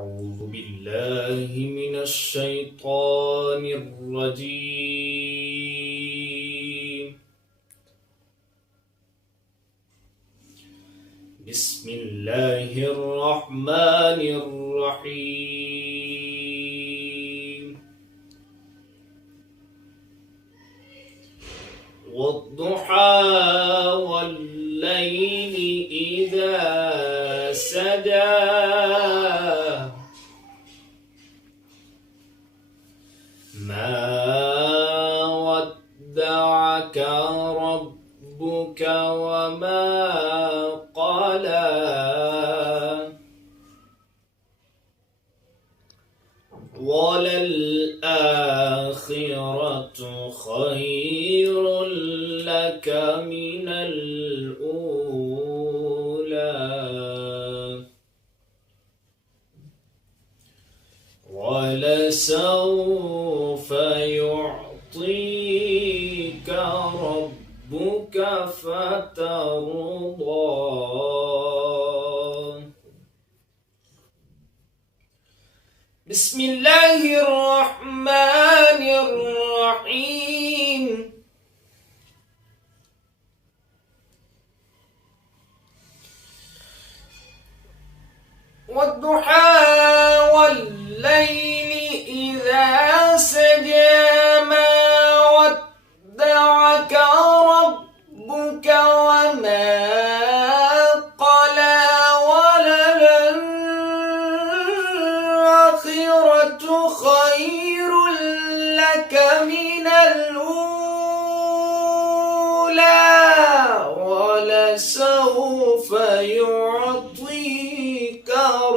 أعوذ بالله من الشيطان الرجيم. بسم الله الرحمن الرحيم. والضحى والليل إذا سجى ما ودعك ربك وما قلى وللآخرة خير لك من الأولى ولسوف يعطيك ربك فترضى. بسم الله الرحمن الرحيم. والضحى والليل إذا سجى ما ودعك ربك وما قلى وللآخرة خير لك من الأولى ولسوف يعطيك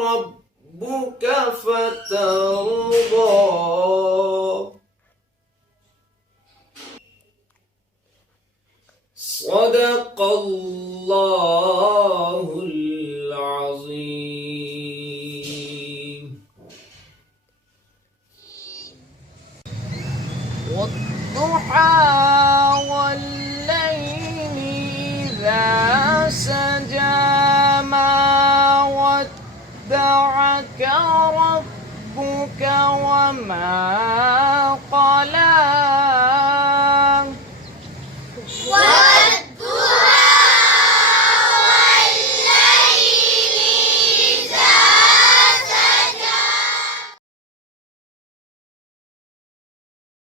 ربك فترضى. صدق الله العظيم. والضحى